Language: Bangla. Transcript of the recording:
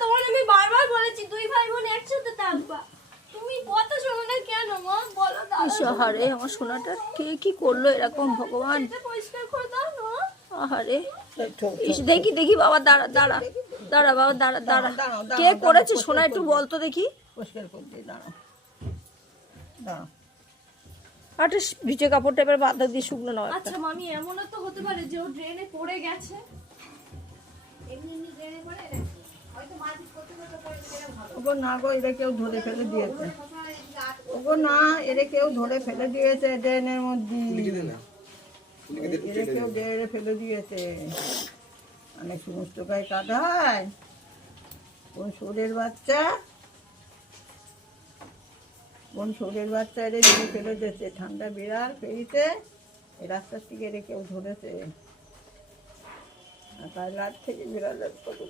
তোমার আমি বারবার বলেছি দুই ভাই বোন একসাথে থাকবা, তুমি কথা শোনো না কেন মা? বলো আহারে আমার সোনাটা কে কি করলো এরকম, ভগবান। পরিষ্কার করে দাও না। আহারে দেখি দেখি বাবা, দাঁড়া দাঁড়া দাঁড়া বাবা, দাঁড়া দাঁড়া, কে করেছে সোনা একটু বলতো দেখি। পরিষ্কার করতে দাঁড়াও দাঁড়াও। একটা ভিজে কাপড় টাইপের বাঁধা দিয়ে শুকনো নাও। আচ্ছা মামি, এমনও তো হতে পারে যে ও ড্রেনে পড়ে গেছে। এমনি এমনি ড্রেনে পড়ে গেছে, হয়তো মাটি করতে করতে পড়ে গেছে। ওগো না গো, এরা কেউ ধরে ফেলে দিয়েছে। ওগো না, এরা কেউ ধরে ফেলে দিয়েছে ড্রেনের মধ্যে। এরা কেউ ড্রেনে ফেলে দিয়েছে। অনেক সমস্ত গায়ে কাদায়। কোন সোরের বাচ্চা, কোন সোরের বাচ্চা এরা ধরে ফেলে দিয়েছে। ঠান্ডা বিড়াল ফেরিতে এই রাস্তার থেকে এরা কেউ ধরেছে। আর তাই রাত থেকে বিড়ালের কত